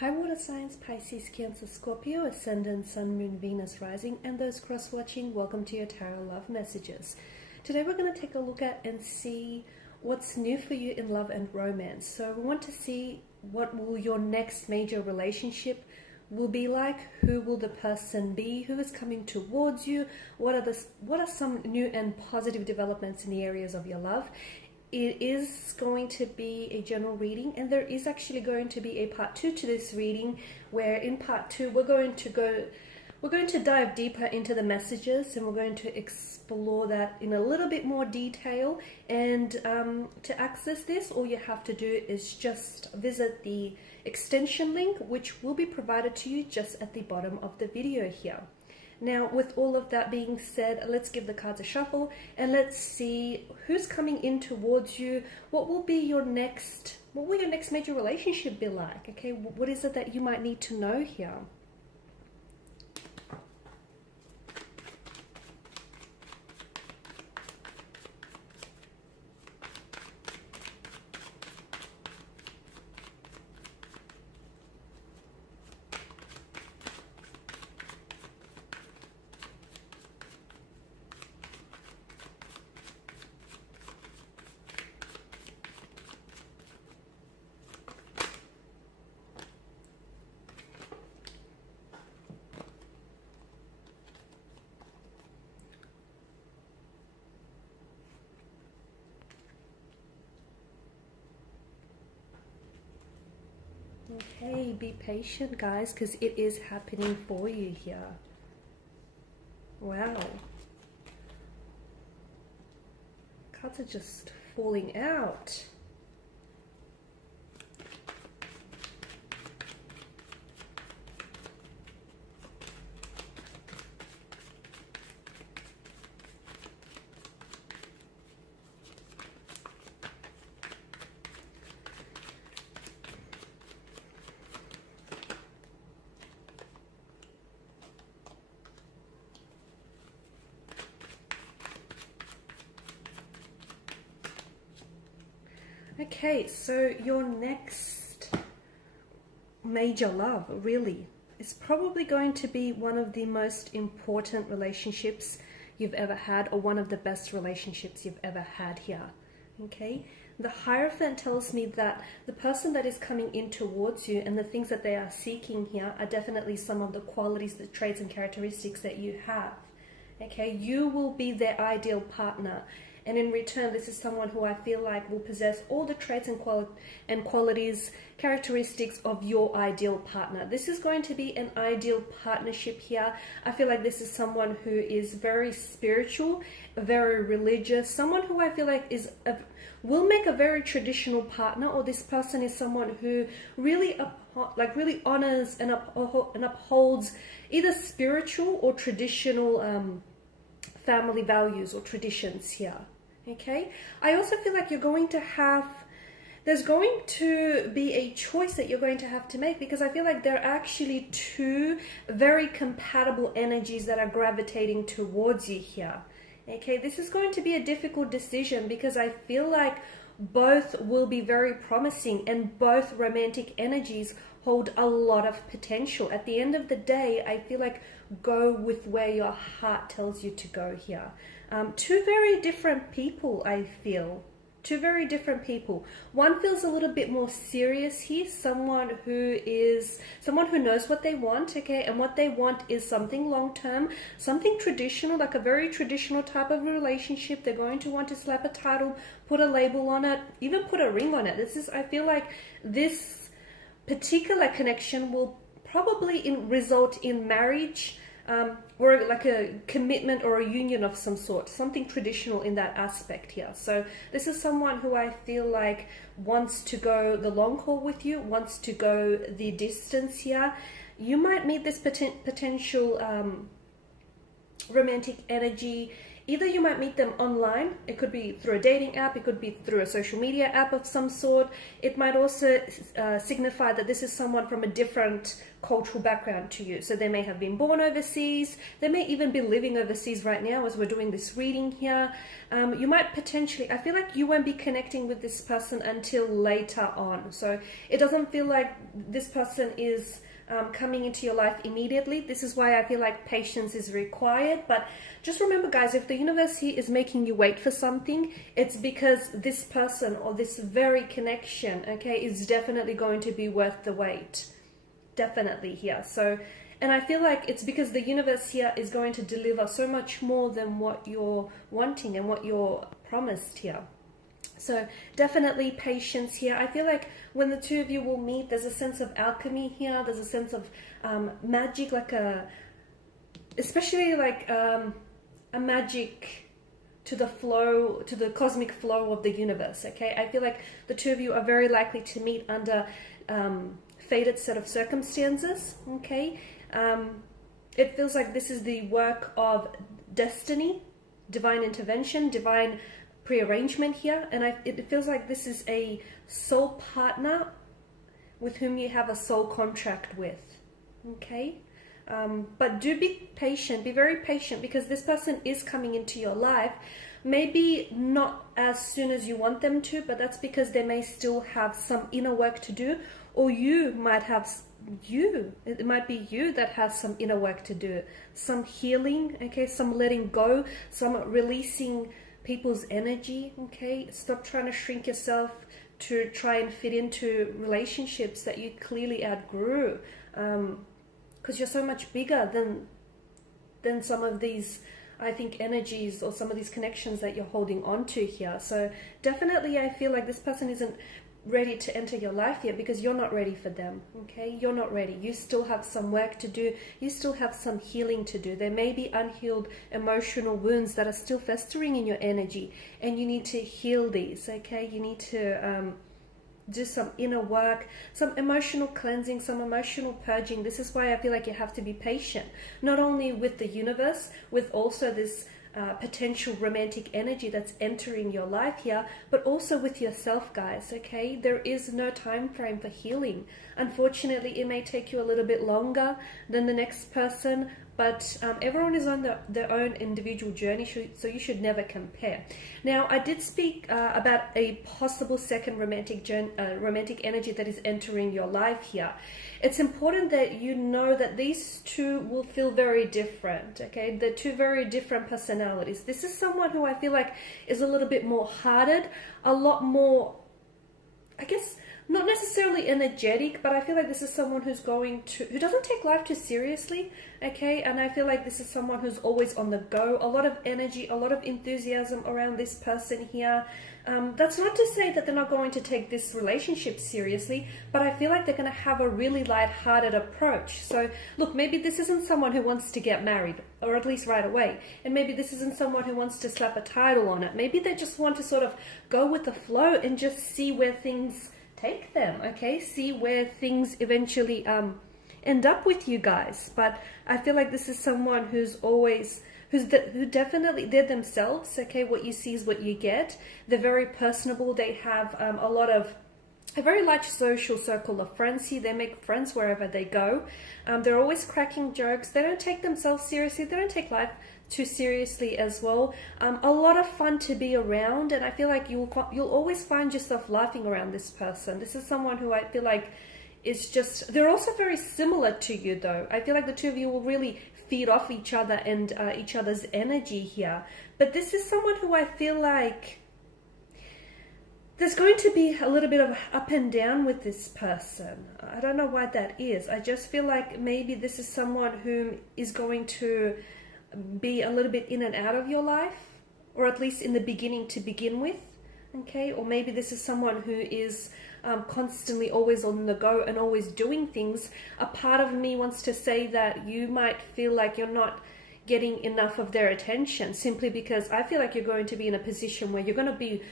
Hi water signs, Pisces, Cancer, Scorpio, Ascendant, Sun, Moon, Venus, Rising, and those cross-watching, welcome to your Tarot Love Messages. Today we're going to take a look at and see what's new for you in love and romance. So we want to see what will your next major relationship will be like, who will the person be, who is coming towards you, what are some new and positive developments in the areas of your love. It is going to be a general reading, and there is actually going to be a part 2 to this reading, where in part 2 we're going to dive deeper into the messages, and we're going to explore that in a little bit more detail. And to access this, all you have to do is just visit the extension link, which will be provided to you just at the bottom of the video here. Now, with all of that being said, let's give the cards a shuffle and let's see who's coming in towards you. What will your next major relationship be like? Okay, what is it that you might need to know here? Okay, be patient guys, because it is happening for you here. Wow. Cards are just falling out. Okay, so your next major love really is probably going to be one of the most important relationships you've ever had, or one of the best relationships you've ever had here. Okay, the Hierophant tells me that the person that is coming in towards you and the things that they are seeking here are definitely some of the qualities, the traits and characteristics that you have. Okay, you will be their ideal partner. And in return, this is someone who I feel like will possess all the traits and qualities, characteristics of your ideal partner. This is going to be an ideal partnership here. I feel like this is someone who is very spiritual, very religious, someone who I feel like will make a very traditional partner, or this person is someone who really honors and upholds either spiritual or traditional family values or traditions here. Okay, I also feel like there's going to be a choice that you're going to have to make, because I feel like there are actually two very compatible energies that are gravitating towards you here. Okay, this is going to be a difficult decision, because I feel like both will be very promising and both romantic energies hold a lot of potential. At the end of the day, I feel like go with where your heart tells you to go here. Two very different people, I feel. Two very different people. One feels a little bit more serious here, someone who knows what they want, okay, and what they want is something long-term, something traditional, like a very traditional type of relationship. They're going to want to slap a title, put a label on it, even put a ring on it. I feel like this particular connection will probably result in marriage, or like a commitment or a union of some sort, something traditional in that aspect here. So this is someone who I feel like wants to go the long haul with you, wants to go the distance here. You might meet this potential romantic energy Either you might meet them online, it could be through a dating app, it could be through a social media app of some sort. It might also signify that this is someone from a different cultural background to you. So they may have been born overseas, they may even be living overseas right now as we're doing this reading here. You might potentially, I feel like you won't be connecting with this person until later on. So it doesn't feel like this person is coming into your life immediately. This is why I feel like patience is required. But just remember, guys, if the universe here is making you wait for something, it's because this person or this very connection, okay, is definitely going to be worth the wait. Definitely here. So, and I feel like it's because the universe here is going to deliver so much more than what you're wanting and what you're promised here. So definitely patience here. I feel like when the two of you will meet, there's a sense of alchemy here. There's a sense of magic, like especially like a magic to the flow, to the cosmic flow of the universe. Okay, I feel like the two of you are very likely to meet under fated set of circumstances. Okay, it feels like this is the work of destiny, divine intervention, divine prearrangement here, and it feels like this is a soul partner with whom you have a soul contract with. Okay, but do be patient, be very patient, because this person is coming into your life. Maybe not as soon as you want them to, but that's because they may still have some inner work to do, or you might have it might be you that has some inner work to do, some healing, okay, some letting go, some releasing people's energy. Okay, stop trying to shrink yourself to try and fit into relationships that you clearly outgrew, because you're so much bigger than some of these, I think, energies or some of these connections that you're holding on to here. So definitely I feel like this person isn't ready to enter your life yet because you're not ready for them. Okay, you're not ready. You still have some work to do. You still have some healing to do. There may be unhealed emotional wounds that are still festering in your energy, and you need to heal these. Okay, you need to do some inner work, some emotional cleansing, some emotional purging. This is why I feel like you have to be patient, not only with the universe, with also this potential romantic energy that's entering your life here, but also with yourself, guys. Okay, there is no time frame for healing. Unfortunately, it may take you a little bit longer than the next person, but everyone is on their own individual journey, so you should never compare. Now, I did speak about a possible second romantic energy that is entering your life here. It's important that you know that these two will feel very different, okay? They're two very different personalities. This is someone who I feel like is a little bit more hearted, a lot more, I guess, not necessarily energetic, but I feel like this is someone who doesn't take life too seriously, okay? And I feel like this is someone who's always on the go, a lot of energy, a lot of enthusiasm around this person here. That's not to say that they're not going to take this relationship seriously, but I feel like they're going to have a really light-hearted approach. So look, maybe this isn't someone who wants to get married, or at least right away. And maybe this isn't someone who wants to slap a title on it. Maybe they just want to sort of go with the flow and just see where things take them, okay? See where things eventually end up with you guys. But I feel like this is someone who definitely, they're themselves, okay? What you see is what you get. They're very personable. They have a very large social circle of friends here. They make friends wherever they go. They're always cracking jokes. They don't take themselves seriously. They don't take life too seriously as well. A lot of fun to be around, and I feel like you'll always find yourself laughing around this person. This is someone who I feel like is just, they're also very similar to you though. I feel like the two of you will really feed off each other and each other's energy here. But this is someone who I feel like there's going to be a little bit of up and down with this person. I don't know why that is. I just feel like maybe this is someone who is going to be a little bit in and out of your life, or at least in the beginning to begin with, okay? Or maybe this is someone who is constantly always on the go and always doing things. A part of me wants to say that you might feel like you're not getting enough of their attention, simply because I feel like you're going to be in a position where you're going to be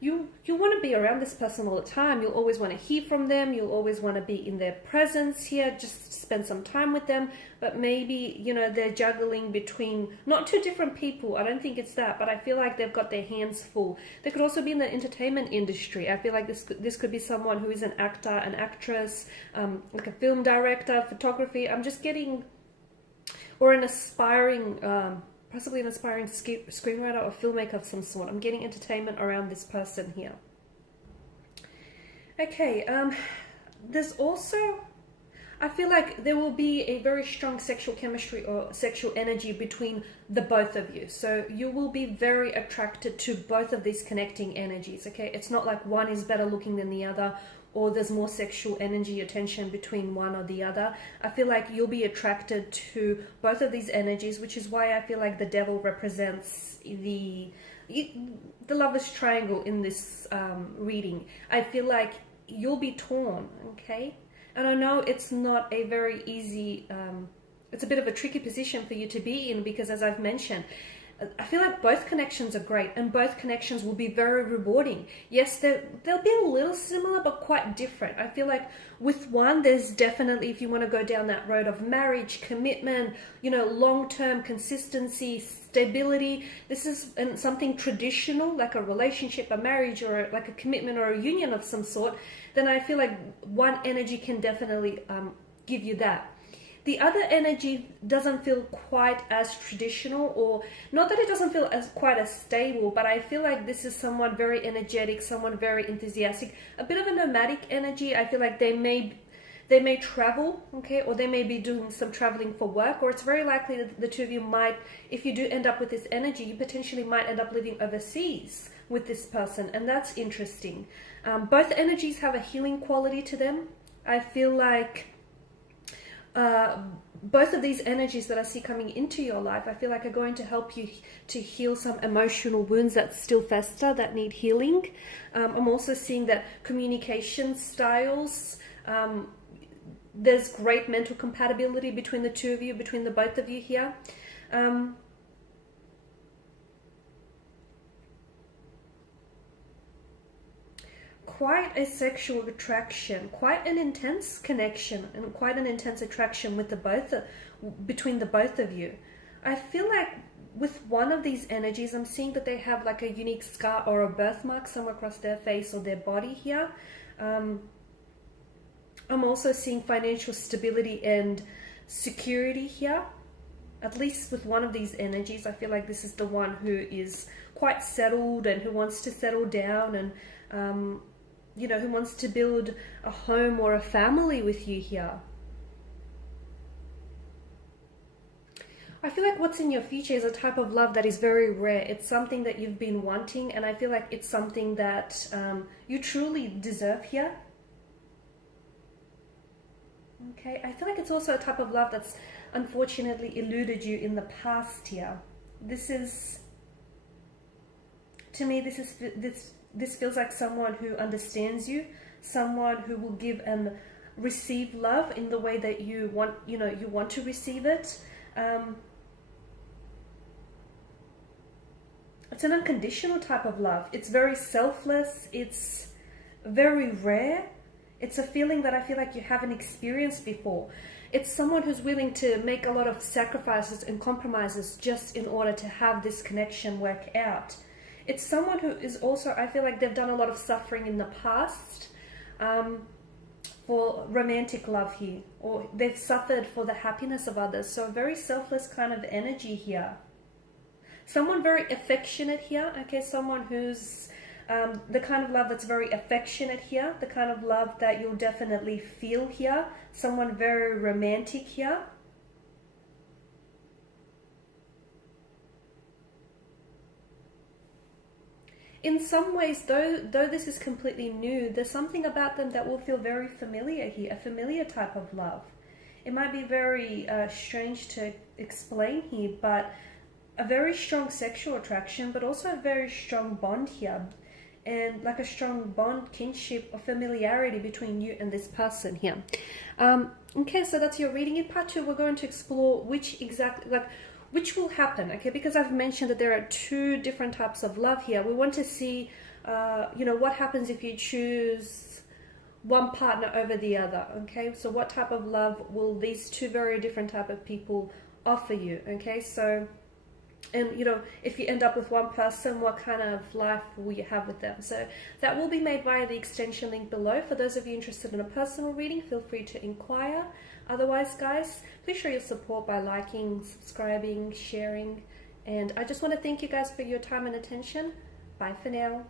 you want to be around this person all the time. You'll always want to hear from them. You'll always want to be in their presence here, just spend some time with them. But maybe, you know, they're juggling between not two different people. I don't think it's that, but I feel like they've got their hands full. They could also be in the entertainment industry. I feel like this could be someone who is an actor, an actress, like a film director, photography. I'm just getting, or an aspiring, possibly an aspiring screenwriter or filmmaker of some sort. I'm getting entertainment around this person here. Okay, there's also, I feel like there will be a very strong sexual chemistry or sexual energy between the both of you. So you will be very attracted to both of these connecting energies, okay? It's not like one is better looking than the other, or there's more sexual energy or tension between one or the other. I feel like you'll be attracted to both of these energies, which is why I feel like the devil represents the lover's triangle in this reading. I feel like you'll be torn, okay? And I know it's not a very easy, it's a bit of a tricky position for you to be in, because as I've mentioned, I feel like both connections are great and both connections will be very rewarding. Yes, they'll be a little similar but quite different. I feel like with one, there's definitely, if you want to go down that road of marriage, commitment, you know, long-term consistency, stability, this is something traditional, like a relationship, a marriage, or like a commitment or a union of some sort, then I feel like one energy can definitely give you that. The other energy doesn't feel quite as traditional, or not that it doesn't feel quite as stable, but I feel like this is someone very energetic, someone very enthusiastic, a bit of a nomadic energy. I feel like they may travel, okay, or they may be doing some traveling for work, or it's very likely that the two of you might, if you do end up with this energy, you potentially might end up living overseas with this person, and that's interesting. Both energies have a healing quality to them. I feel like both of these energies that I see coming into your life, I feel like are going to help you to heal some emotional wounds that still fester, that need healing. I'm also seeing that communication styles, there's great mental compatibility between the two of you, between the both of you here. Quite a sexual attraction, quite an intense connection, and quite an intense attraction with between the both of you. I feel like with one of these energies, I'm seeing that they have like a unique scar or a birthmark somewhere across their face or their body here. I'm also seeing financial stability and security here. At least with one of these energies, I feel like this is the one who is quite settled and who wants to settle down, and you know, who wants to build a home or a family with you here. I feel like what's in your future is a type of love that is very rare. It's something that you've been wanting, and I feel like it's something that you truly deserve here. Okay, I feel like it's also a type of love that's unfortunately eluded you in the past here. This is, to me, this feels like someone who understands you, someone who will give and receive love in the way that you want, you know, you want to receive it. It's an unconditional type of love. It's very selfless. It's very rare. It's a feeling that I feel like you haven't experienced before. It's someone who's willing to make a lot of sacrifices and compromises just in order to have this connection work out. It's someone who is also, I feel like they've done a lot of suffering in the past for romantic love here, or they've suffered for the happiness of others. So a very selfless kind of energy here. Someone very affectionate here, okay, someone who's the kind of love that's very affectionate here, the kind of love that you'll definitely feel here, someone very romantic here. In some ways, though this is completely new, there's something about them that will feel very familiar here, a familiar type of love. It might be very strange to explain here, but a very strong sexual attraction, but also a very strong bond here. And like a strong bond, kinship, or familiarity between you and this person here. Okay, so that's your reading. In part 2, we're going to explore which will happen, okay? Because I've mentioned that there are 2 different types of love here. We want to see you know, what happens if you choose one partner over the other, okay? So what type of love will these two very different type of people offer you, okay? So, and you know, if you end up with one person, what kind of life will you have with them? So that will be made via the extension link below. For those of you interested in a personal reading, feel free to inquire. Otherwise, guys, please show your support by liking, subscribing, sharing. And I just want to thank you guys for your time and attention. Bye for now.